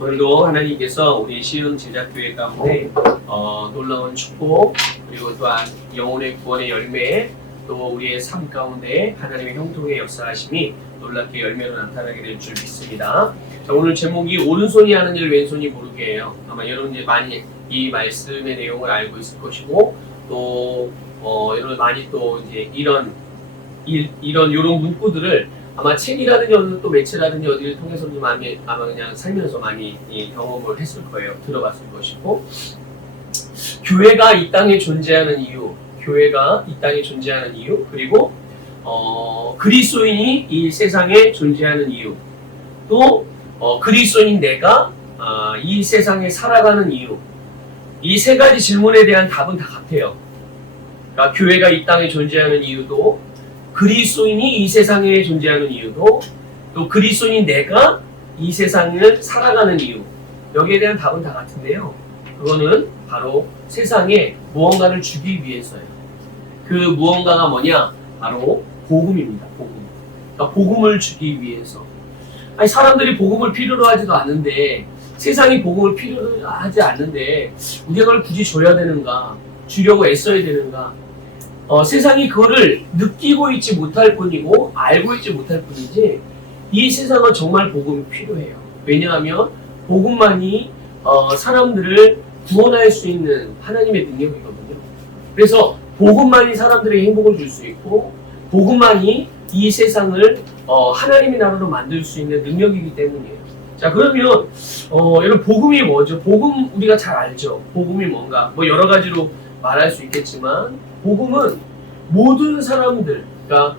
오늘도 하나님께서 우리 시흥 제자교회 가운데 놀라운 축복, 그리고 또한 영혼의 구원의 열매, 또 우리의 삶 가운데 하나님의 형통의 역사하심이 놀랍게 열매로 나타나게 될 줄 믿습니다. 자, 오늘 제목이 오른손이 하는 일 왼손이 모르게예요. 아마 여러분들이 많이 이 말씀의 내용을 알고 있을 것이고, 또 여러분 많이 또 이제 이런 문구들을 아마 책이라든지 또 매체라든지 어디를 통해서도 많이 아마 그냥 살면서 많이 경험을 했을 거예요. 들어봤을 것이고, 교회가 이 땅에 존재하는 이유, 그리고 그리스도인이 이 세상에 존재하는 이유, 또 그리스도인 내가 이 세상에 살아가는 이유, 이 세 가지 질문에 대한 답은 다 같아요. 그러니까 교회가 이 땅에 존재하는 이유도, 그리스도인이 이 세상에 존재하는 이유도, 또 그리스도인 내가 이 세상을 살아가는 이유, 여기에 대한 답은 다 같은데요. 그거는 바로 세상에 무언가를 주기 위해서예요. 그 무언가가 뭐냐? 바로 복음입니다. 그러니까 복음을 주기 위해서. 아니, 사람들이 복음을 필요로 하지도 않는데, 세상이 복음을 필요로 하지 않는데 우리가 그걸 굳이 줘야 되는가? 주려고 애써야 되는가? 세상이 그거를 느끼고 있지 못할 뿐이고 알고 있지 못할 뿐이지, 이 세상은 정말 복음이 필요해요. 왜냐하면 복음만이 사람들을 구원할 수 있는 하나님의 능력이거든요. 그래서 복음만이 사람들에게 행복을 줄 수 있고, 복음만이 이 세상을 하나님의 나라로 만들 수 있는 능력이기 때문이에요. 자, 그러면 여러분, 복음이 뭐죠? 복음 우리가 잘 알죠. 복음이 뭔가 뭐 여러 가지로 말할 수 있겠지만, 복음은 모든 사람들, 그러니까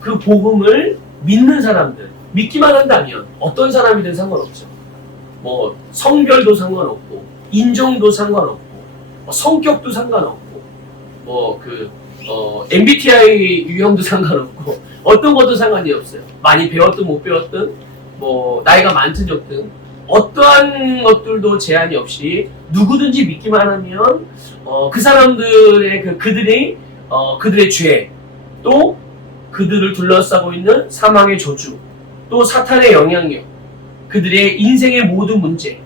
그 복음을 믿는 사람들, 믿기만 한다면 어떤 사람이든 상관없죠. 뭐 성별도 상관없고, 인종도 상관없고, 성격도 상관없고, 뭐 MBTI 유형도 상관없고, 어떤 것도 상관이 없어요. 많이 배웠든 못 배웠든, 뭐 나이가 많든 적든, 어떠한 것들도 제한이 없이 누구든지 믿기만 하면 그 사람들의 그들의 죄, 또 그들을 둘러싸고 있는 사망의 저주, 또 사탄의 영향력, 그들의 인생의 모든 문제,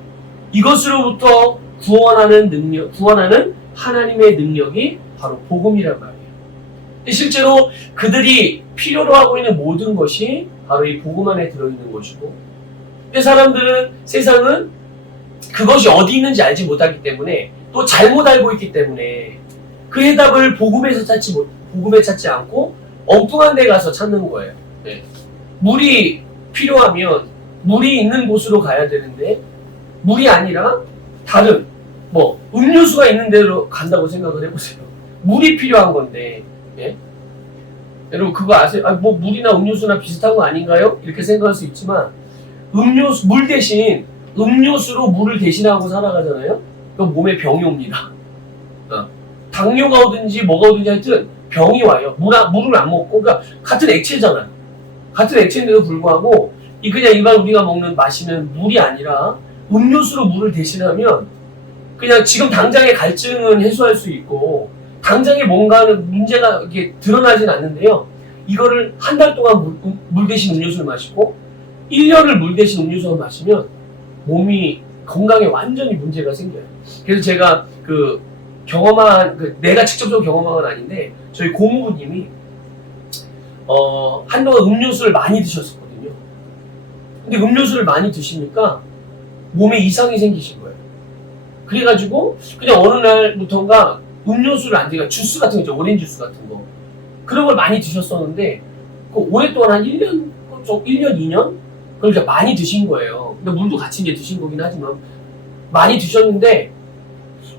이것으로부터 구원하는 하나님의 능력이 바로 복음이란 말이에요. 실제로 그들이 필요로 하고 있는 모든 것이 바로 이 복음 안에 들어있는 것이고, 근데 세상은 그것이 어디 있는지 알지 못하기 때문에, 또 잘못 알고 있기 때문에 그 해답을 복음에 찾지 않고 엉뚱한 데 가서 찾는 거예요. 네. 물이 필요하면 물이 있는 곳으로 가야 되는데, 물이 아니라 다른 음료수가 있는 데로 간다고 생각을 해보세요. 물이 필요한 건데, 예? 여러분 그거 아세요? 물이나 음료수나 비슷한 거 아닌가요? 이렇게 생각할 수 있지만, 물 대신 음료수로 물을 대신하고 살아가잖아요? 그럼 몸에 병이 옵니다. 당뇨가 오든지 뭐가 오든지 하여튼 병이 와요. 물을 안 먹고. 그러니까 같은 액체잖아요. 같은 액체인데도 불구하고 그냥 일반 우리가 마시는 물이 아니라 음료수로 물을 대신하면 그냥 지금 당장의 갈증은 해소할 수 있고, 당장에 뭔가는 문제가 이렇게 드러나진 않는데요. 이거를 한 달 동안 물 대신 음료수를 마시고 1년을 물 대신 음료수를 마시면 몸이 건강에 완전히 문제가 생겨요. 그래서 제가 내가 직접적으로 경험한 건 아닌데, 저희 고모부님이 한동안 음료수를 많이 드셨었거든요. 근데 음료수를 많이 드시니까 몸에 이상이 생기신 거예요. 그래가지고 그냥 어느 날부터인가 음료수를 안 드니까 주스 같은 거 있죠. 오렌지 주스 같은 거. 그런 걸 많이 드셨었는데, 오랫동안 한 1년, 2년? 그걸 이제 많이 드신 거예요. 근데 물도 같이 이제 드신 거긴 하지만, 많이 드셨는데,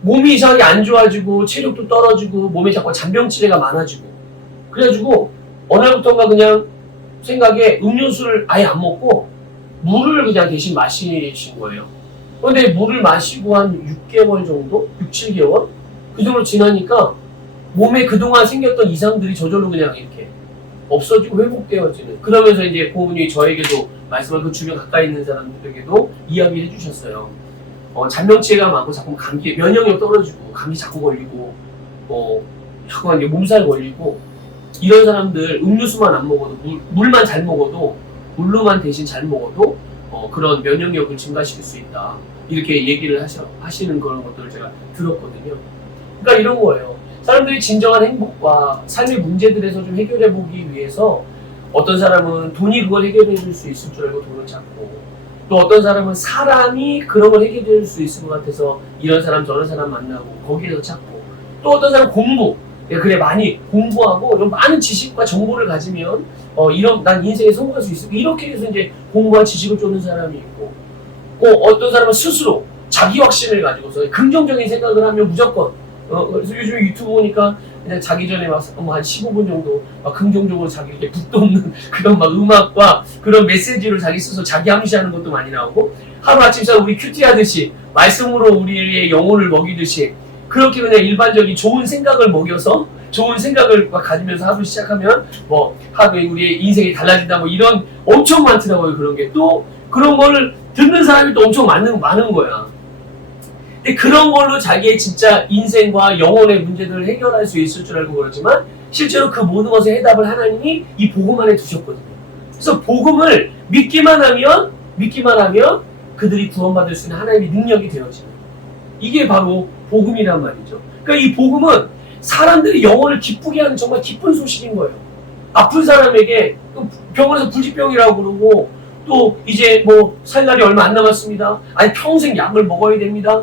몸이 이상하게 안 좋아지고, 체력도 떨어지고, 몸에 자꾸 잔병치레가 많아지고, 그래가지고, 어느 날부터인가 그냥 생각에 음료수를 아예 안 먹고, 물을 그냥 대신 마시신 거예요. 그런데 물을 마시고 한 6개월 정도? 6, 7개월? 그 정도 지나니까 몸에 그동안 생겼던 이상들이 저절로 그냥 이렇게 없어지고 회복되어지는. 그러면서 이제 고모님이 저에게도 말씀을 그 주변 가까이 있는 사람들에게도 이야기를 해주셨어요. 잔병치레가 많고 자꾸 감기, 면역력 떨어지고 감기 자꾸 걸리고 자꾸 이제 몸살 걸리고, 이런 사람들 음료수만 안 먹어도 물만 잘 먹어도, 물로만 대신 잘 먹어도 그런 면역력을 증가시킬 수 있다. 이렇게 얘기를 하시는 그런 것들을 제가 들었거든요. 그러니까 이런 거예요. 사람들이 진정한 행복과 삶의 문제들에서 좀 해결해 보기 위해서 어떤 사람은 돈이 그걸 해결해 줄 수 있을 줄 알고 돈을 찾고, 또 어떤 사람은 사람이 그런 걸 해결해 줄 수 있을 것 같아서 이런 사람 저런 사람 만나고 거기에서 찾고, 또 어떤 사람은 공부, 그래 많이 공부하고 많은 지식과 정보를 가지면 이런 난 인생에 성공할 수 있어, 이렇게 해서 이제 공부와 지식을 쫓는 사람이 있고, 어떤 사람은 스스로 자기 확신을 가지고서 긍정적인 생각을 하면 무조건 그래서 요즘 유튜브 보니까 그냥 자기 전에 막 한 15분 정도 막 긍정적으로 자기 이렇게 북돋는 그런 막 음악과 그런 메시지를 자기 스스로 자기 암시하는 것도 많이 나오고, 하루아침에 우리 큐티 하듯이 말씀으로 우리의 영혼을 먹이듯이 그렇게 그냥 일반적인 좋은 생각을 먹여서 좋은 생각을 막 가지면서 하루 시작하면 뭐 하루에 우리의 인생이 달라진다, 뭐 이런 엄청 많더라고요. 그런 게 또 그런 거를 듣는 사람이 또 엄청 많은 거야. 근데 그런 걸로 자기의 진짜 인생과 영혼의 문제들을 해결할 수 있을 줄 알고 그러지만 실제로 그 모든 것의 해답을 하나님이 이 복음 안에 두셨거든요. 그래서 복음을 믿기만 하면 그들이 구원받을 수 있는 하나님의 능력이 되어지는, 이게 바로 복음이란 말이죠. 그러니까 이 복음은 사람들이 영혼을 기쁘게 하는 정말 기쁜 소식인 거예요. 아픈 사람에게 병원에서 불치병이라고 그러고, 또 이제 뭐 살 날이 얼마 안 남았습니다. 아니 평생 약을 먹어야 됩니다.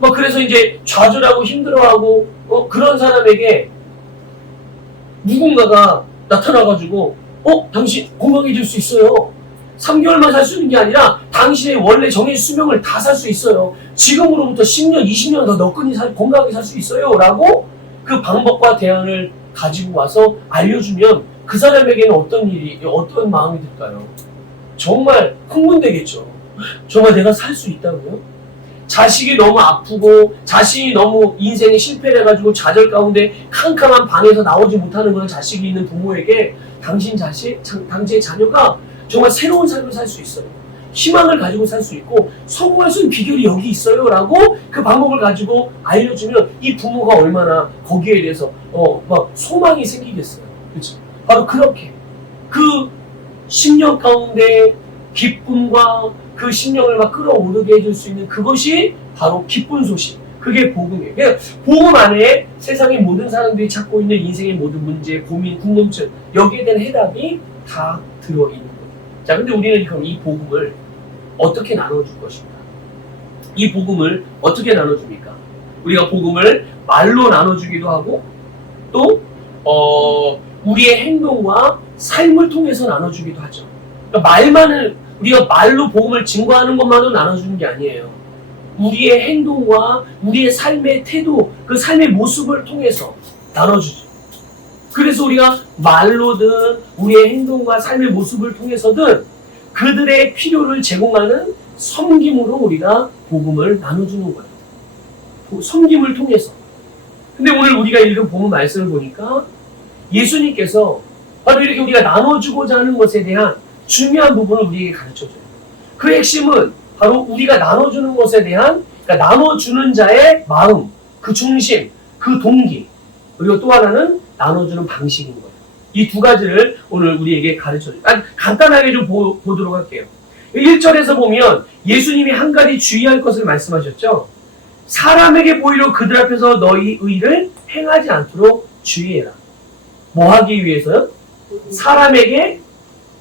뭐 그래서 이제 좌절하고 힘들어하고 그런 사람에게 누군가가 나타나가지고 당신 건강해질 수 있어요. 3개월만 살 수 있는 게 아니라 당신의 원래 정해진 수명을 다 살 수 있어요. 지금으로부터 10년, 20년 더 너끈히 건강하게 살 수 있어요. 라고 그 방법과 대안을 가지고 와서 알려주면 그 사람에게는 어떤 마음이 들까요? 정말 흥분되겠죠. 정말 내가 살 수 있다고요? 자식이 너무 아프고 자신이 너무 인생에 실패를 해가지고 좌절 가운데 캄캄한 방에서 나오지 못하는 그런 자식이 있는 부모에게 당신의 자녀가 정말 새로운 삶을 살 수 있어요. 희망을 가지고 살 수 있고 성공할 수 있는 비결이 여기 있어요. 라고 그 방법을 가지고 알려주면 이 부모가 얼마나 거기에 대해서 막 소망이 생기겠어요. 그렇죠? 바로 그렇게 그 10년 가운데 기쁨과 그 심령을 막 끌어오르게 해줄 수 있는 그것이 바로 기쁜 소식. 그게 복음이에요. 그러니까 복음 안에 세상의 모든 사람들이 찾고 있는 인생의 모든 문제, 고민, 궁금증, 여기에 대한 해답이 다 들어있는 거예요. 자, 근데 우리는 그럼 이 복음을 어떻게 나눠줄 것인가? 이 복음을 어떻게 나눠줍니까? 우리가 복음을 말로 나눠주기도 하고, 또 우리의 행동과 삶을 통해서 나눠주기도 하죠. 그러니까 우리가 말로 복음을 증거하는 것만으로 나눠주는 게 아니에요. 우리의 행동과 우리의 삶의 태도, 그 삶의 모습을 통해서 나눠주죠. 그래서 우리가 말로든 우리의 행동과 삶의 모습을 통해서든 그들의 필요를 제공하는 섬김으로 우리가 복음을 나눠주는 거예요. 섬김을 통해서. 근데 오늘 우리가 읽은 복음 말씀을 보니까 예수님께서 바로 이렇게 우리가 나눠주고자 하는 것에 대한 중요한 부분을 우리에게 가르쳐줘요. 그 핵심은 바로 우리가 나눠주는 것에 대한, 그러니까 나눠주는 자의 마음, 그 중심, 그 동기, 그리고 또 하나는 나눠주는 방식인 거예요. 이 두 가지를 오늘 우리에게 가르쳐줘요. 간단하게 좀 보도록 할게요. 1절에서 보면 예수님이 한 가지 주의할 것을 말씀하셨죠. 사람에게 보이려 그들 앞에서 너희 의를 행하지 않도록 주의해라. 뭐 하기 위해서요? 사람에게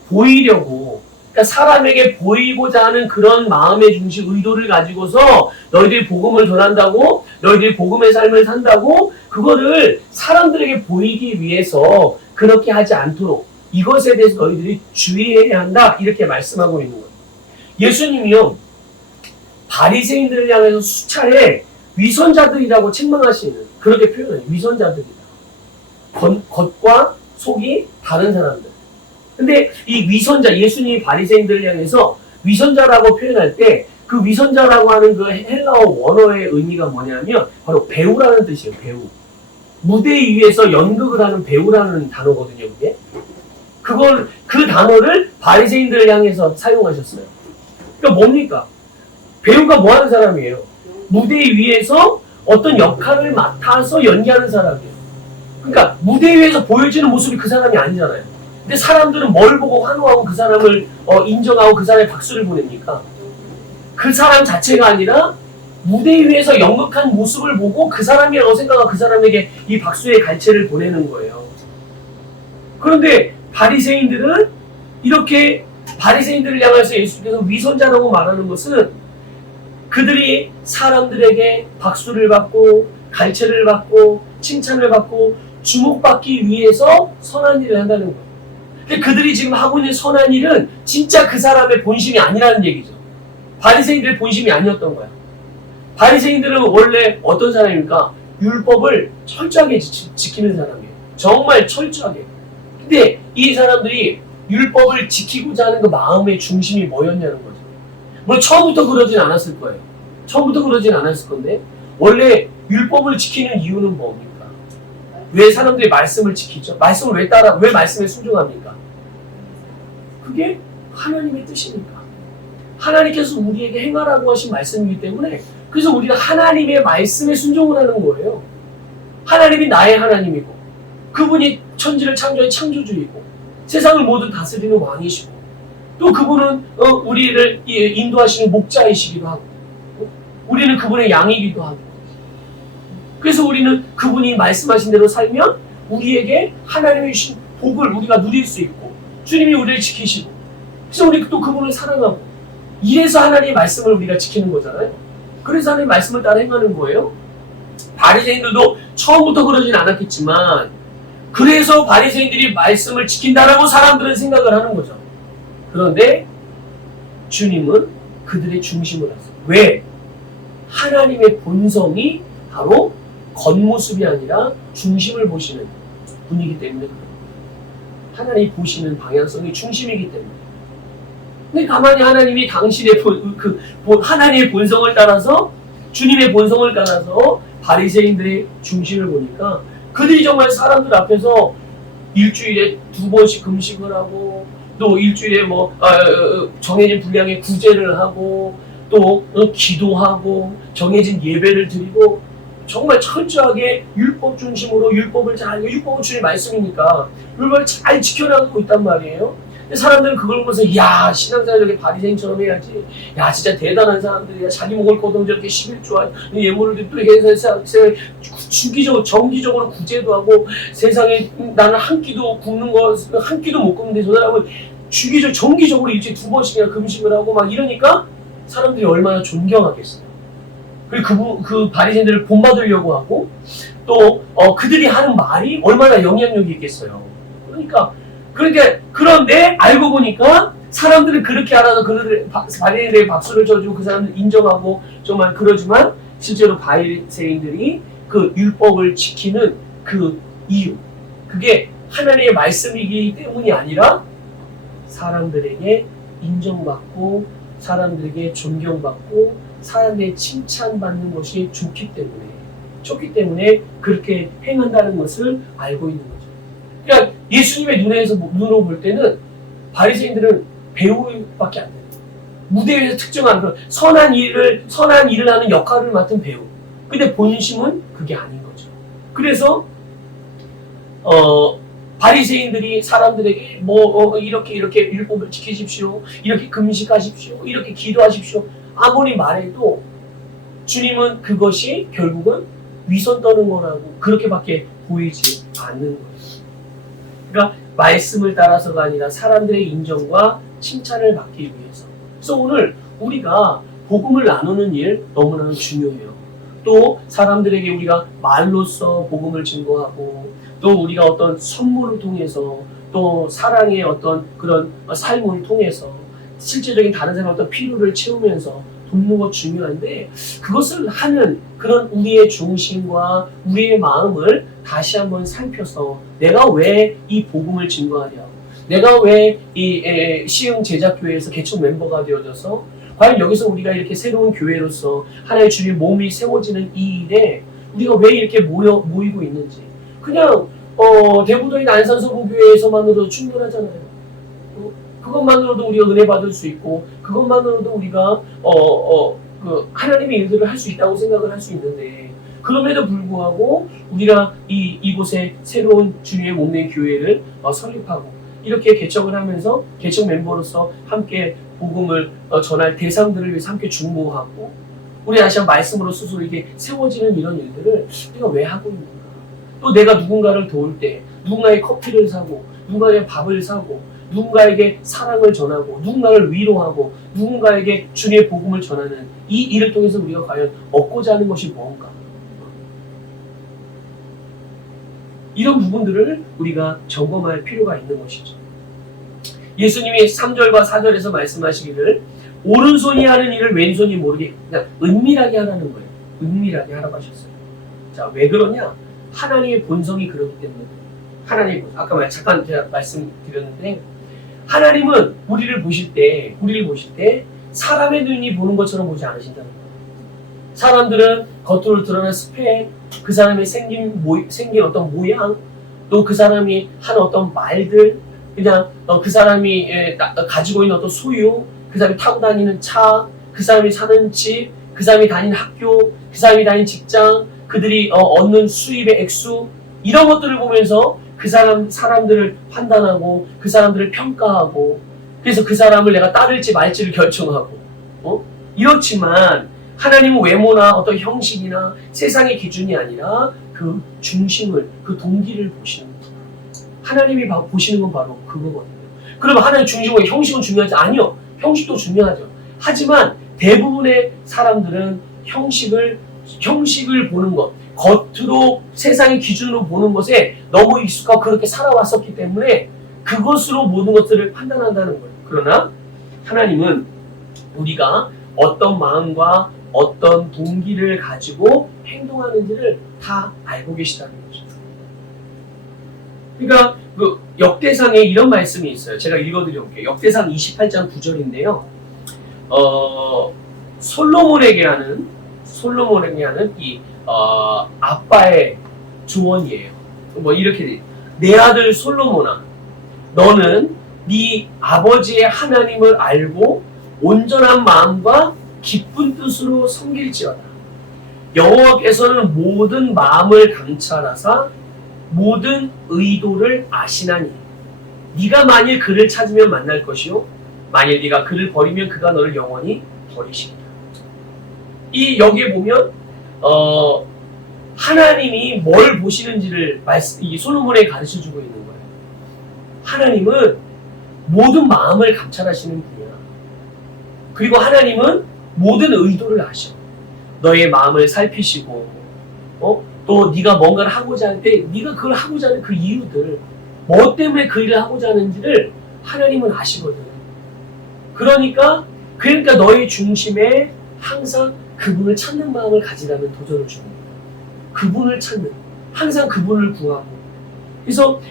보이려고, 그러니까 사람에게 보이고자 하는 그런 마음의 중심, 의도를 가지고서 너희들이 복음을 전한다고, 너희들이 복음의 삶을 산다고, 그거를 사람들에게 보이기 위해서 그렇게 하지 않도록 이것에 대해서 너희들이 주의해야 한다, 이렇게 말씀하고 있는 거예요. 예수님이요, 바리새인들을 향해서 수차례 위선자들이라고 책망하시는, 그렇게 표현해요. 위선자들이다. 겉과 속이 다른 사람들. 근데 이 위선자, 예수님이 바리새인들을 향해서 위선자라고 표현할 때 그 위선자라고 하는 그 헬라어 원어의 의미가 뭐냐면 바로 배우라는 뜻이에요. 배우. 무대 위에서 연극을 하는 배우라는 단어거든요. 그게. 그 단어를 바리새인들을 향해서 사용하셨어요. 그러니까 뭡니까? 배우가 뭐 하는 사람이에요? 무대 위에서 어떤 역할을 맡아서 연기하는 사람이에요. 그러니까 무대 위에서 보여지는 모습이 그 사람이 아니잖아요. 근데 사람들은 뭘 보고 환호하고 그 사람을 인정하고 그 사람의 박수를 보냅니까? 그 사람 자체가 아니라 무대 위에서 연극한 모습을 보고 그 사람이라고 생각하고 그 사람에게 이 박수의 갈채를 보내는 거예요. 그런데 바리새인들은 이렇게 바리새인들을 향해서 예수께서 위선자라고 말하는 것은 그들이 사람들에게 박수를 받고 갈채를 받고 칭찬을 받고 주목받기 위해서 선한 일을 한다는 거예요. 근데 그들이 지금 하고 있는 선한 일은 진짜 그 사람의 본심이 아니라는 얘기죠. 바리새인들의 본심이 아니었던 거야. 바리새인들은 원래 어떤 사람입니까? 율법을 철저하게 지키는 사람이에요. 정말 철저하게. 근데 이 사람들이 율법을 지키고자 하는 그 마음의 중심이 뭐였냐는 거죠. 물론 처음부터 그러진 않았을 거예요. 처음부터 그러진 않았을 건데 원래 율법을 지키는 이유는 뭡니까? 왜 사람들이 말씀을 지키죠? 말씀을 왜 말씀에 순종합니까? 그게 하나님의 뜻이니까. 하나님께서 우리에게 행하라고 하신 말씀이기 때문에 그래서 우리가 하나님의 말씀에 순종을 하는 거예요. 하나님이 나의 하나님이고 그분이 천지를 창조한 창조주이고 세상을 모두 다스리는 왕이시고 또 그분은 우리를 인도하시는 목자이시기도 하고 우리는 그분의 양이기도 하고 그래서 우리는 그분이 말씀하신 대로 살면 우리에게 하나님이 주신 복을 우리가 누릴 수 있고 주님이 우리를 지키시고 그래서 우리 또 그분을 사랑하고 이래서 하나님의 말씀을 우리가 지키는 거잖아요. 그래서 하나님의 말씀을 따라 행하는 거예요. 바리새인들도 처음부터 그러진 않았겠지만 그래서 바리새인들이 말씀을 지킨다라고 사람들은 생각을 하는 거죠. 그런데 주님은 그들의 중심을 하세요. 왜? 하나님의 본성이 바로 겉모습이 아니라 중심을 보시는 분이기 때문에 그래요. 하나님이 보시는 방향성이 중심이기 때문에. 근데 가만히 하나님이 당신의 하나님의 본성을 따라서 주님의 본성을 따라서 바리새인들의 중심을 보니까 그들이 정말 사람들 앞에서 일주일에 2번씩 금식을 하고 또 일주일에 정해진 분량의 구제를 하고 또 기도하고 정해진 예배를 드리고 정말 철저하게 율법 중심으로 율법은 주님의 말씀이니까 율법을 잘 지켜나가고 있단 말이에요. 사람들은 그걸 보면서 야 신앙생활 저렇게 바리새인처럼 해야지 야 진짜 대단한 사람들이야 자기 먹을 거도 저렇게 11조 예물을 또 해서 주기적으로 정기적으로 구제도 하고 세상에 나는 한 끼도 굶는 거 한 끼도 못 굶는데 저 사람은 정기적으로 일주일에 2번씩이나 금식을 하고 막 이러니까 사람들이 얼마나 존경하겠어요. 그리고 그 바리새인들을 본받으려고 하고 또 그들이 하는 말이 얼마나 영향력이 있겠어요. 그런데 알고 보니까 사람들은 그렇게 알아서 바리새인들의 박수를 쳐주고 그 사람들 인정하고 정말 그러지만 실제로 바리새인들이 그 율법을 지키는 그 이유 그게 하나님의 말씀이기 때문이 아니라 사람들에게 인정받고 사람들에게 존경받고 사람의 칭찬받는 것이 좋기 때문에 그렇게 행한다는 것을 알고 있는 거죠. 그러니까 예수님의 눈으로 볼 때는 바리새인들은 배우밖에 안 돼요. 무대 위에서 특정한 그런 선한 일을 하는 역할을 맡은 배우. 근데 본심은 그게 아닌 거죠. 그래서 바리새인들이 사람들에게 이렇게 율법을 지키십시오. 이렇게 금식하십시오. 이렇게 기도하십시오. 아무리 말해도 주님은 그것이 결국은 위선 떠는 거라고 그렇게밖에 보이지 않는 거예요. 그러니까 말씀을 따라서가 아니라 사람들의 인정과 칭찬을 받기 위해서. 그래서 오늘 우리가 복음을 나누는 일 너무나 중요해요. 또 사람들에게 우리가 말로써 복음을 증거하고 또 우리가 어떤 선물을 통해서 또 사랑의 어떤 그런 삶을 통해서 실제적인 다른 사람의 어떤 필요를 채우면서 돕는 것 중요한데 그것을 하는 그런 우리의 중심과 우리의 마음을 다시 한번 살펴서 내가 왜 이 복음을 증거하냐 내가 왜 이 시흥 제작교회에서 개척 멤버가 되어져서 과연 여기서 우리가 이렇게 새로운 교회로서 하나의 주의 몸이 세워지는 이 일에 우리가 왜 이렇게 모이고 있는지 그냥 대부도인 안산서구교회에서만으로도 충분하잖아요. 그것만으로도 우리가 은혜 받을 수 있고 그것만으로도 우리가 하나님의 일들을 할 수 있다고 생각을 할 수 있는데 그럼에도 불구하고 우리가 이곳에 새로운 주님의 몸의 교회를 설립하고 이렇게 개척을 하면서 개척 멤버로서 함께 복음을 전할 대상들을 위해서 함께 중보하고 우리 다시 한번 말씀으로 스스로 이게 세워지는 이런 일들을 내가 왜 하고 있는가? 또 내가 누군가를 도울 때 누군가의 커피를 사고 누군가의 밥을 사고 누군가에게 사랑을 전하고 누군가를 위로하고 누군가에게 주님의 복음을 전하는 이 일을 통해서 우리가 과연 얻고자 하는 것이 무언가? 이런 부분들을 우리가 점검할 필요가 있는 것이죠. 예수님이 3절과 4절에서 말씀하시기를 오른손이 하는 일을 왼손이 모르게 그냥 은밀하게 하라는 거예요. 은밀하게 하라고 하셨어요. 자, 왜 그러냐? 하나님의 본성이 그렇기 때문에. 하나님의 본성. 아까 잠깐 제가 말씀드렸는데 하나님은 우리를 보실 때 사람의 눈이 보는 것처럼 보지 않으신다는 거예요. 사람들은 겉으로 드러난 스펙, 그 사람의 생긴 어떤 모양, 또 그 사람이 한 어떤 말들, 그냥 그 사람이 가지고 있는 어떤 소유, 그 사람이 타고 다니는 차, 그 사람이 사는 집, 그 사람이 다니는 학교, 그 사람이 다니는 직장, 그들이 얻는 수입의 액수, 이런 것들을 보면서 그 사람들을 판단하고 그 사람들을 평가하고 그래서 그 사람을 내가 따를지 말지를 결정하고 이렇지만 하나님은 외모나 어떤 형식이나 세상의 기준이 아니라 그 중심을, 그 동기를 보시는 거예요. 하나님이 보시는 건 바로 그거거든요. 그러면 하나님의 중심은 형식은 중요하지? 아니요. 형식도 중요하죠. 하지만 대부분의 사람들은 형식을 보는 것, 겉으로 세상의 기준으로 보는 것에 너무 익숙하고 그렇게 살아왔었기 때문에 그것으로 모든 것들을 판단한다는 거예요. 그러나 하나님은 우리가 어떤 마음과 어떤 동기를 가지고 행동하는지를 다 알고 계시다는 거죠. 그러니까 그 역대상에 이런 말씀이 있어요. 제가 읽어드려볼게요. 역대상 28장 9절인데요. 솔로몬에게 하는 이 아빠의 조언이에요. 뭐 이렇게 내 아들 솔로몬아, 너는 네 아버지의 하나님을 알고 온전한 마음과 기쁜 뜻으로 섬길지어다. 여호와께서는 모든 마음을 감찰하사 모든 의도를 아시나니 네가 만일 그를 찾으면 만날 것이요 만일 네가 그를 버리면 그가 너를 영원히 버리시리라. 이 여기에 보면 하나님이 뭘 보시는지를 이 솔로몬에게 가르쳐주고 있는 거예요. 하나님은 모든 마음을 감찰하시는 분이야. 그리고 하나님은 모든 의도를 아셔. 너의 마음을 살피시고 또 네가 뭔가를 하고자 할 때 네가 그걸 하고자 하는 그 이유들, 뭐 때문에 그 일을 하고자 하는지를 하나님은 아시거든. 그러니까 너의 중심에 항상 그분을 찾는 마음을 가지라는 도전을 주는 거예요. 그분을 찾는, 항상 그분을 구하고, 그래서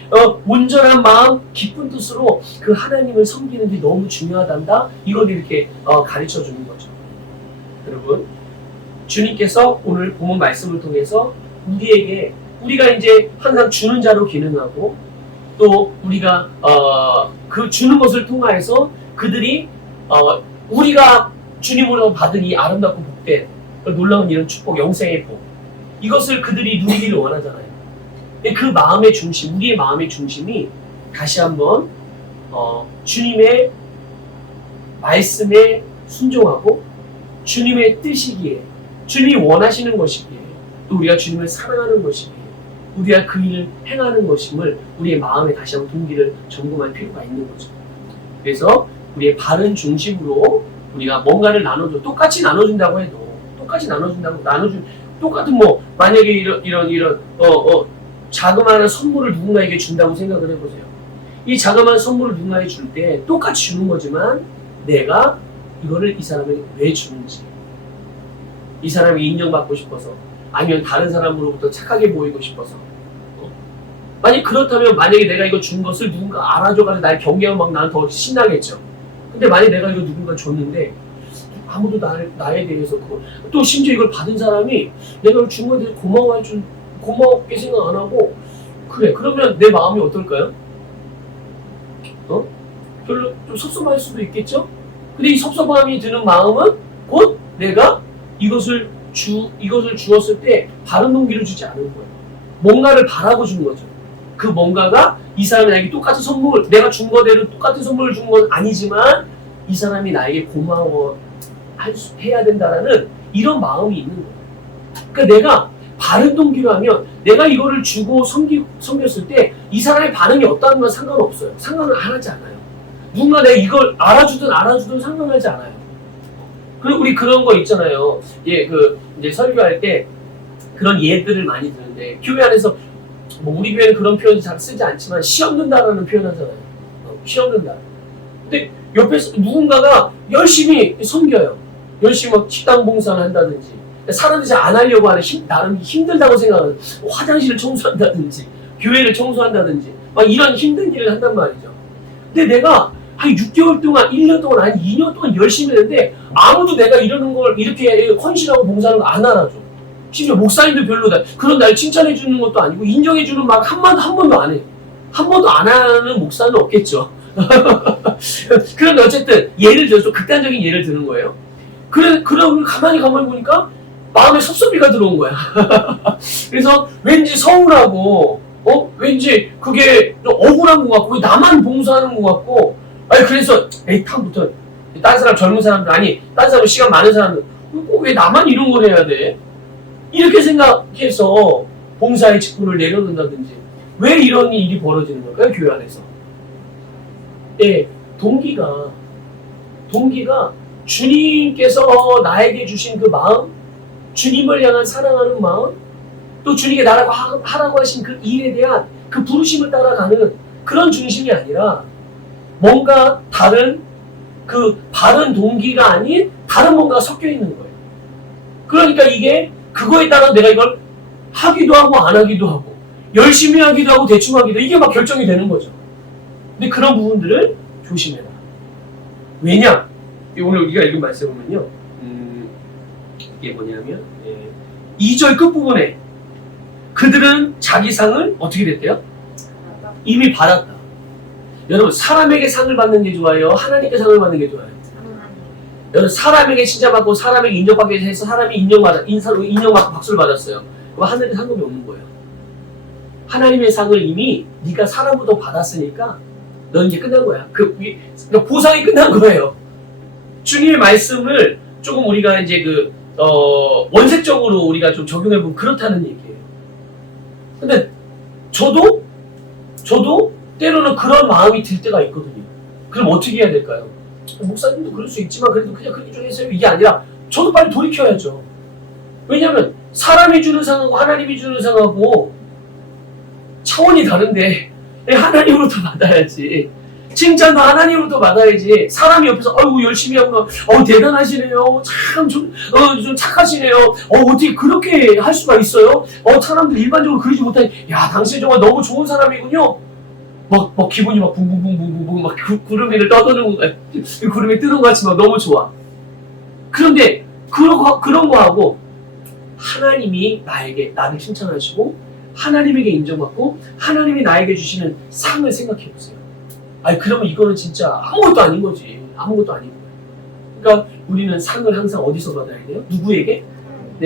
온전한 마음, 기쁜 뜻으로 그 하나님을 섬기는 게 너무 중요하단다. 이걸 이렇게 가르쳐 주는 거죠. 여러분, 주님께서 오늘 본문 말씀을 통해서 우리가 이제 항상 주는 자로 기능하고 또 우리가 그 주는 것을 통하여서 그들이 우리가 주님으로 받은 이 아름답고 복된 놀라운 이런 축복, 영생의 복, 이것을 그들이 누리기를 원하잖아요. 그 마음의 중심, 우리의 마음의 중심이 다시 한번 주님의 말씀에 순종하고 주님의 뜻이기에, 주님이 원하시는 것이기에, 또 우리가 주님을 사랑하는 것이기에, 우리가 그 일을 행하는 것임을 우리의 마음에 다시 한번 동기를 점검할 필요가 있는 거죠. 그래서 우리의 바른 중심으로 우리가 뭔가를 똑같이 나눠준다고 해도, 똑같은 만약에 이런 자그마한 선물을 누군가에게 준다고 생각을 해보세요. 이 자그마한 선물을 누군가에게 줄 때 똑같이 주는 거지만 내가 이거를 이 사람에게 왜 주는지, 이 사람이 인정받고 싶어서, 아니면 다른 사람으로부터 착하게 보이고 싶어서, 만약에 내가 이거 준 것을 누군가 알아줘가지고 날 경계하면 막 나는 더 신나겠죠. 근데 만약에 내가 이거 누군가 줬는데 아무도 나에 대해서 또 심지어 이걸 받은 사람이 내가 이걸 준 거에 대해서 고맙게 생각 안 하고, 그래, 그러면 내 마음이 어떨까요? 별로 좀 섭섭할 수도 있겠죠? 근데 이 섭섭함이 드는 마음은 곧 내가 이것을 주었을 때 바른 동기를 주지 않은 거예요. 뭔가를 바라고 준 거죠. 그 뭔가가 이 사람이 나에게 똑같은 선물, 내가 준 거대로 똑같은 선물을 준 건 아니지만 이 사람이 나에게 해야 된다라는 이런 마음이 있는 거예요. 그러니까 내가 바른 동기로 하면 내가 이거를 주고 섬겼을 때 이 사람의 반응이 어떠한 건 상관없어요. 상관을 안 하지 않아요. 누군가 내가 이걸 알아주든 상관하지 않아요. 그리고 우리 그런 거 있잖아요. 이제 설교할 때 그런 예들을 많이 드는데 교회 안에서 뭐 우리 교회는 그런 표현 잘 쓰지 않지만 시 없는다라는 표현 하잖아요. 시 없는다. 근데 옆에서 누군가가 열심히 섬겨요. 열심히 막 식당 봉사를 한다든지 사람들이 잘 안 하려고 하는 나름 힘들다고 생각하는 화장실을 청소한다든지 교회를 청소한다든지 막 이런 힘든 일을 한단 말이죠. 근데 내가 한 6개월 동안 1년 동안 아니 2년 동안 열심히 했는데 아무도 내가 이러는 걸 이렇게 헌신하고 봉사하는 걸 안 알아줘. 심지어 목사님도 별로다. 그런 날 칭찬해 주는 것도 아니고 인정해 주는 말 한 번도 안 해. 한 번도 안 하는 목사는 없겠죠. 그런데 어쨌든 예를 들어서 극단적인 예를 드는 거예요. 그러고 가만히 보니까 마음에 섭섭이가 들어온 거야. 그래서 왠지 서운하고 왠지 그게 좀 억울한 것 같고 왜 나만 봉사하는 것 같고 그래서 다음부터 다른 사람 젊은 사람들 다른 사람 시간 많은 사람들 왜 나만 이런 걸 해야 돼? 이렇게 생각해서 봉사의 직분을 내려놓는다든지 왜 이런 일이 벌어지는 걸까요? 교회 안에서. 동기가 주님께서 나에게 주신 그 마음, 주님을 향한 사랑하는 마음, 또 주님께 나라고 하라고 하신 그 일에 대한 그 부르심을 따라가는 그런 중심이 아니라 뭔가 다른 그 바른 동기가 아닌 다른 뭔가가 섞여 있는 거예요. 그러니까 이게 그거에 따라 내가 이걸 하기도 하고 안 하기도 하고 열심히 하기도 하고 대충 하기도 이게 막 결정이 되는 거죠. 근데 그런 부분들을 조심해라. 왜냐? 오늘 우리가 읽은 말씀 보면요. 이게 뭐냐면 2절 끝부분에 그들은 자기 상을 어떻게 됐대요? 이미 받았다. 여러분 사람에게 상을 받는 게 좋아요? 하나님께 상을 받는 게 좋아요? 여러분 사람에게 칭찬받고 사람에게 인정받게 해서 사람이 인정받고 박수를 받았어요. 그럼 하늘에 상금이 없는 거예요. 하나님의 상을 이미 네가 사람부터 받았으니까 넌 이제 끝난 거야. 그러니까 보상이 끝난 거예요. 주님의 말씀을 조금 우리가 이제 원색적으로 우리가 좀 적용해보면 그렇다는 얘기예요. 근데 저도 때로는 그런 마음이 들 때가 있거든요. 그럼 어떻게 해야 될까요? 목사님도 그럴 수 있지만 그래도 그냥 그렇게 좀 해서요. 이게 아니라 저도 빨리 돌이켜야죠. 왜냐하면 사람이 주는 상하고 하나님이 주는 상하고 차원이 다른데 하나님으로부터 받아야지. 칭찬도 하나님으로부터 받아야지. 사람이 옆에서 아이고 열심히 하구나. 대단하시네요. 좀 착하시네요. 어떻게 그렇게 할 수가 있어요? 사람들 일반적으로 그러지 못하니 야 당신 정말 너무 좋은 사람이군요. 막 기분이 막 붕붕붕붕붕 막 구름 위를 떠도는 구름이 뜨는 것 같이 막 너무 좋아. 그런데 그런 거 하고 하나님이 나를 칭찬하시고 하나님에게 인정받고 하나님이 나에게 주시는 상을 생각해 보세요. 그러면 이거는 진짜 아무것도 아닌 거지. 아무것도 아닌 거예요. 그러니까 우리는 상을 항상 어디서 받아야 돼요? 누구에게?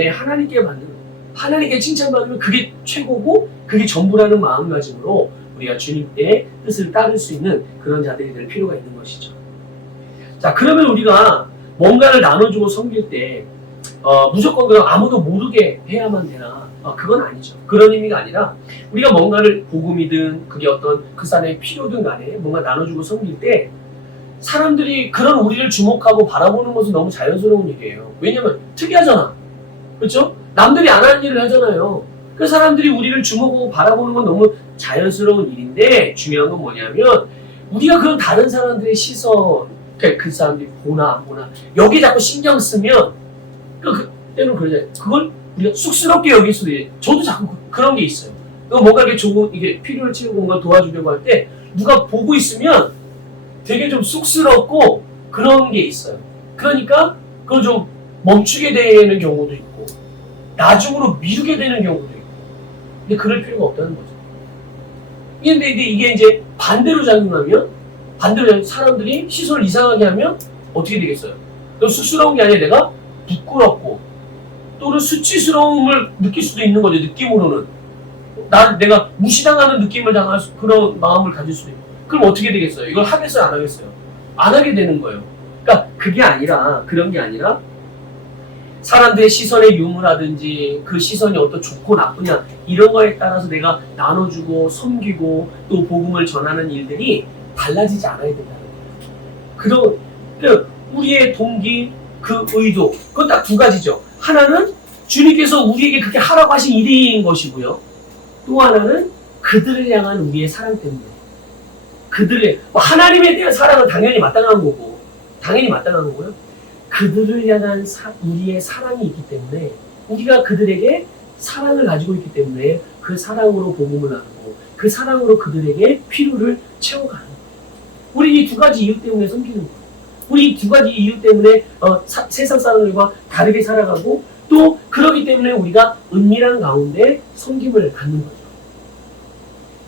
하나님께 받는 거예요. 하나님께 칭찬받으면 그게 최고고 그게 전부라는 마음가짐으로 우리가 주님의 뜻을 따를 수 있는 그런 자들이 될 필요가 있는 것이죠. 자, 그러면 우리가 뭔가를 나눠주고 섬길 때 무조건 그럼 아무도 모르게 해야만 되나? 그건 아니죠. 그런 의미가 아니라 우리가 뭔가를 복음이든 그게 어떤 그 사람의 필요든 간에 뭔가 나눠주고 섬길 때 사람들이 그런 우리를 주목하고 바라보는 것은 너무 자연스러운 일이에요. 왜냐면 특이하잖아. 그렇죠? 남들이 안 하는 일을 하잖아요. 그 사람들이 우리를 주목하고 바라보는 건 너무 자연스러운 일인데 중요한 건 뭐냐면 우리가 그런 다른 사람들의 시선, 그 사람들이 보나 안 보나 여기 자꾸 신경 쓰면 때는 그러잖아요. 그걸 우리가 쑥스럽게 여길 수도 있어요. 저도 자꾸 그런 게 있어요. 뭔가 이게 필요를 채우고 뭔가 도와주려고 할 때 누가 보고 있으면 되게 좀 쑥스럽고 그런 게 있어요. 그러니까 그걸 좀 멈추게 되는 경우도 있고 나중으로 미루게 되는 경우도 있고 근데 그럴 필요가 없다는 거죠. 근데 이게 이제 반대로 작용하면 사람들이 시선을 이상하게 하면 어떻게 되겠어요? 쑥스러운 게 아니라 내가 부끄럽고 또는 수치스러움을 느낄 수도 있는 거죠. 느낌으로는 내가 무시당하는 느낌을 당할 그런 마음을 가질 수도 있고. 그럼 어떻게 되겠어요? 이걸 하겠어요? 안 하겠어요? 안 하게 되는 거예요. 그러니까 그게 아니라, 그런 게 아니라 사람들의 시선의 유무라든지 그 시선이 어떤 좋고 나쁘냐 이런 거에 따라서 내가 나눠주고 섬기고 또 복음을 전하는 일들이 달라지지 않아야 된다는 거예요. 그런 우리의 동기, 그 의도, 그건 딱 두 가지죠. 하나는 주님께서 우리에게 그렇게 하라고 하신 일인 것이고요. 또 하나는 그들을 향한 우리의 사랑 때문에. 하나님에 대한 사랑은 당연히 마땅한 거고, 당연히 마땅한 거고요. 그들을 향한 우리의 사랑이 있기 때문에, 우리가 그들에게 사랑을 가지고 있기 때문에 그 사랑으로 복음을 나누고 그 사랑으로 그들에게 필요를 채워가는 거예요. 우리 이 두 가지 이유 때문에 섬기는 거예요. 우리 이 두 가지 이유 때문에 세상 사람들과 다르게 살아가고, 또 그러기 때문에 우리가 은밀한 가운데 섬김을 갖는 거죠.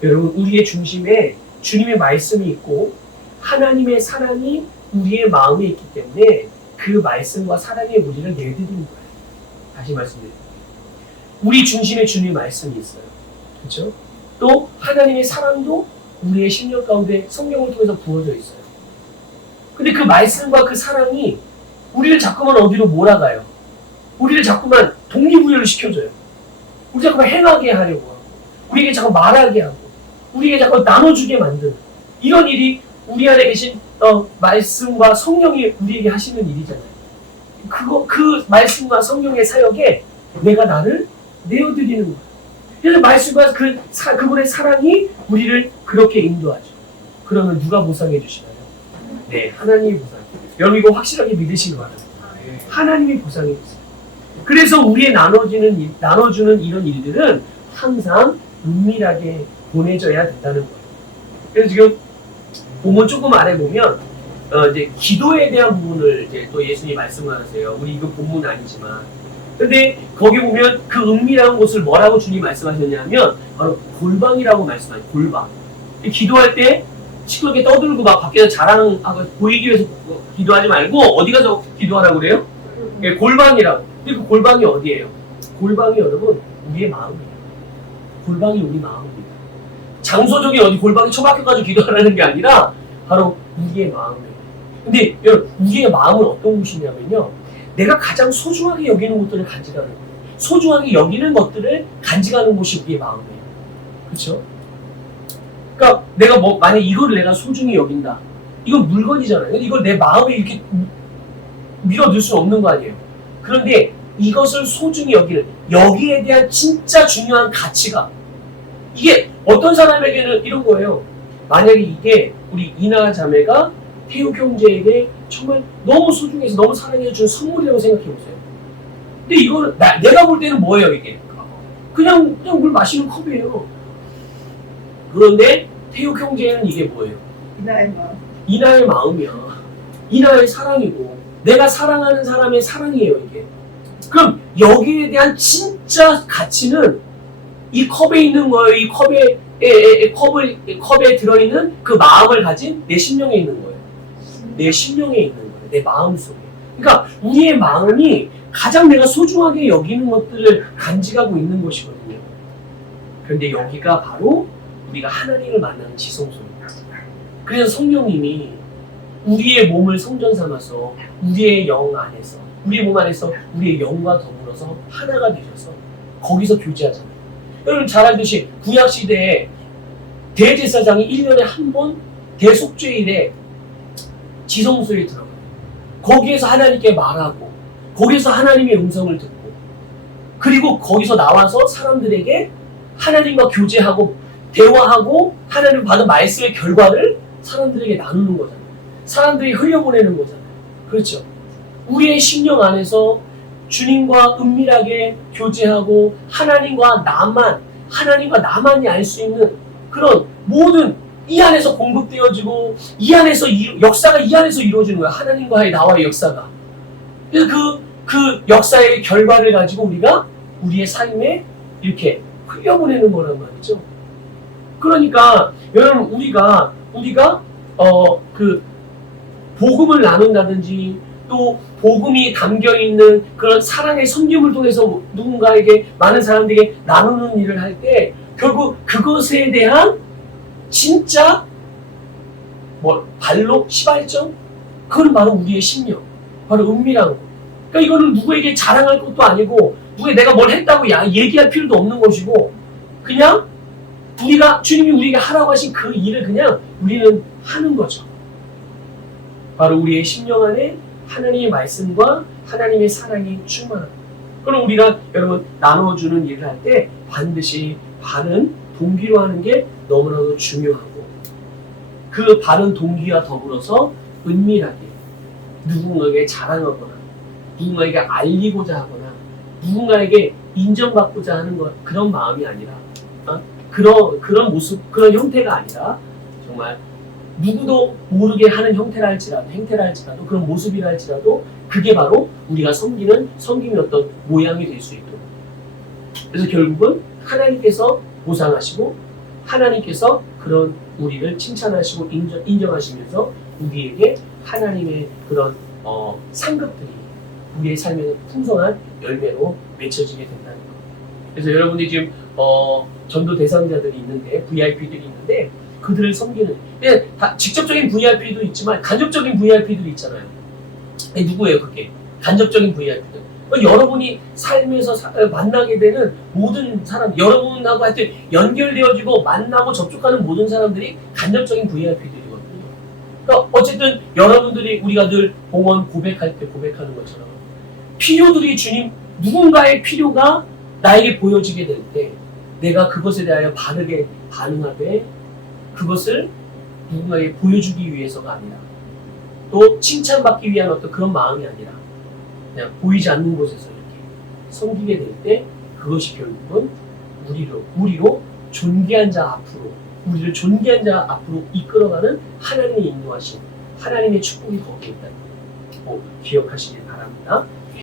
여러분, 우리의 중심에 주님의 말씀이 있고 하나님의 사랑이 우리의 마음에 있기 때문에 그 말씀과 사랑에 우리를 내드리는 거예요. 다시 말씀드립니다. 우리 중심에 주님의 말씀이 있어요. 그렇죠? 또 하나님의 사랑도 우리의 심령 가운데 성령을 통해서 부어져 있어요. 근데 그 말씀과 그 사랑이 우리를 자꾸만 어디로 몰아가요. 우리를 자꾸만 동기부여를 시켜줘요. 우리 자꾸만 행하게 하려고 하고, 우리에게 자꾸 말하게 하고, 우리에게 자꾸 나눠주게 만드는 이런 일이 우리 안에 계신 말씀과 성령이 우리에게 하시는 일이잖아요. 그 말씀과 성령의 사역에 내가 나를 내어드리는 거예요. 그래서 말씀과 그분의 사랑이 우리를 그렇게 인도하죠. 그러면 누가 보상해 주시나요? 네, 하나님이 보상해 주세요. 여러분 이거 확실하게 믿으시기 바랍니다. 하나님이 보상해 주세요. 그래서 우리의 나눠주는 이런 일들은 항상 은밀하게 보내져야 된다는 거예요. 그래서 지금 본문 조금 아래 보면 이제 기도에 대한 부분을 이제 또 예수님이 말씀하세요. 우리 이거 본문 아니지만, 근데 거기 보면 그 은밀한 곳을 뭐라고 주님이 말씀하셨냐면 바로 골방이라고 말씀하세요. 골방. 기도할 때 시끄럽게 떠들고 막 밖에서 자랑하고 보이기 위해서 기도하지 말고 어디 가서 기도하라고 그래요? 골방이라고. 근데 그 골방이 어디예요? 골방이 여러분 우리의 마음이에요. 골방이 우리 마음입니다. 장소적인 어디 골방에 처박혀가지고 기도하라는 게 아니라 바로 우리의 마음이에요. 근데 여러분 우리의 마음은 어떤 곳이냐면요, 내가 가장 소중하게 여기는 것들을 간직하는 거예요. 소중하게 여기는 것들을 간직하는 곳이 우리의 마음이에요. 그렇죠? 그러니까 내가 만약 이거를 내가 소중히 여긴다, 이건 물건이잖아요. 이걸 내 마음에 이렇게 밀어넣을 수는 없는 거 아니에요. 그런데 이것을 소중히 여기는, 여기에 대한 진짜 중요한 가치가, 이게 어떤 사람에게는 이런 거예요. 만약에 이게 우리 이나 자매가 태욱 형제에게 정말 너무 소중해서 너무 사랑해 준 선물이라고 생각해 보세요. 근데 이거는 내가 볼 때는 뭐예요 이게? 그냥 물 마시는 컵이에요. 그런데 태욱 형제는 이게 뭐예요? 이나의 마음. 이나의 마음이야. 이나의 사랑이고 내가 사랑하는 사람의 사랑이에요 이게. 그럼 여기에 대한 진짜 가치는 이 컵에 있는 거예요. 이 컵에 들어있는 그 마음을 가진 내 심령에 있는 거예요. 내 심령에 있는 거예요. 내 마음 속에. 그러니까 우리의 마음이 가장 내가 소중하게 여기는 것들을 간직하고 있는 것이거든요. 그런데 여기가 바로 우리가 하나님을 만나는 지성소입니다. 그래서 성령님이 우리의 몸을 성전 삼아서 우리의 영 안에서, 우리의 몸 안에서 우리의 영과 더불어서 하나가 되셔서 거기서 교제하잖아요. 여러분 잘 알듯이 구약시대에 대제사장이 1년에 한 번 대속죄일에 지성소에 들어가요. 거기에서 하나님께 말하고 거기서 하나님의 음성을 듣고, 그리고 거기서 나와서 사람들에게 하나님과 교제하고 대화하고 하나님 받은 말씀의 결과를 사람들에게 나누는 거잖아요. 사람들이 흘려보내는 거잖아요. 그렇죠? 우리의 심령 안에서 주님과 은밀하게 교제하고 하나님과 나만이 알 수 있는 그런 모든 이 안에서 공급되어지고 이 안에서 역사가 이 안에서 이루어지는 거야. 하나님과의 나와의 역사가. 그래서 그 역사의 결과를 가지고 우리가 우리의 삶에 이렇게 흘려보내는 거란 말이죠. 그러니까 여러분 우리가 그 복음을 나눈다든지 또 복음이 담겨 있는 그런 사랑의 섬김을 통해서 누군가에게, 많은 사람들에게 나누는 일을 할 때 결국 그것에 대한 진짜 발로 시발점? 그건 바로 우리의 심령, 바로 은밀한 것. 그러니까 이거는 누구에게 자랑할 것도 아니고 누구에 내가 뭘 했다고 얘기할 필요도 없는 것이고 그냥 주님이 우리에게 하라고 하신 그 일을 그냥 우리는 하는 거죠. 바로 우리의 심령 안에 하나님의 말씀과 하나님의 사랑이 충만한 것. 그럼 우리가 여러분 나눠주는 일을 할 때 반드시 바른 동기로 하는 게 너무나도 중요하고 그 바른 동기와 더불어서 은밀하게 누군가에게 자랑하거나 누군가에게 알리고자 하거나 누군가에게 인정받고자 하는 그런 마음이 아니라 그런 모습, 그런 형태가 아니라 정말 누구도 모르게 하는 행태라 할지라도 그런 모습이라 할지라도 그게 바로 우리가 섬김의 어떤 모양이 될 수 있도록. 그래서 결국은 하나님께서 보상하시고 하나님께서 그런 우리를 칭찬하시고 인정하시면서 우리에게 하나님의 그런 상급들이 우리의 삶에는 풍성한 열매로 맺혀지게 된다는 것. 그래서 여러분들이 지금 전도 대상자들이 있는데 VIP들이 있는데 그들을 섬기는 다 직접적인 VIP도 있지만 간접적인 VIP도 있잖아요. 누구예요 그게? 간접적인 VIP들. 여러분이 삶에서 만나게 되는 모든 사람, 여러분하고 하여튼 연결되어지고 만나고 접촉하는 모든 사람들이 간접적인 VIP들이거든요. 그러니까 어쨌든 여러분들이 우리가 늘 봉헌 고백할 때 고백하는 것처럼 필요들이 누군가의 필요가 나에게 보여지게 될 때 내가 그것에 대하여 바르게 반응하되 그것을 누군가에게 보여주기 위해서가 아니라 또 칭찬받기 위한 어떤 그런 마음이 아니라 그냥 보이지 않는 곳에서 이렇게 섬기게 될 때 그것이 결국은 우리로 존귀한 자 앞으로 우리를 존귀한 자 앞으로 이끌어가는 하나님의 인도하심 하나님의 축복이 거기에 있다는 거 기억하시길 바랍니다.